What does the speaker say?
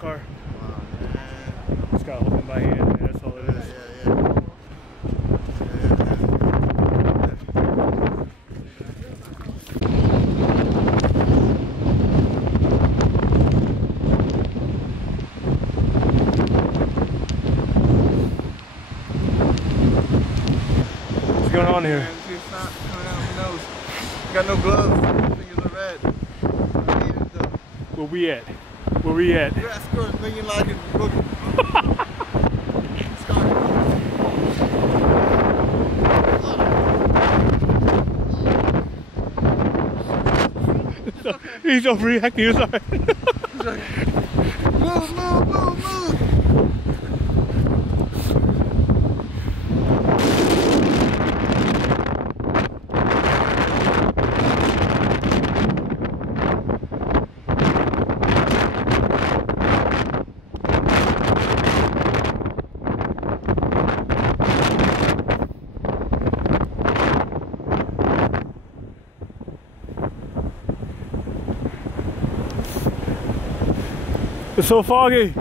car. Wow, man. Just gotta hold him by hand, man. That's all it is. What's going on here? It's not coming out of my nose. Got no gloves. My fingers are red. I need it though. Where we at? Where we at? Your ass girl is making like a book. He's overreacting. He's alright. Move, move, move, move. It's so foggy.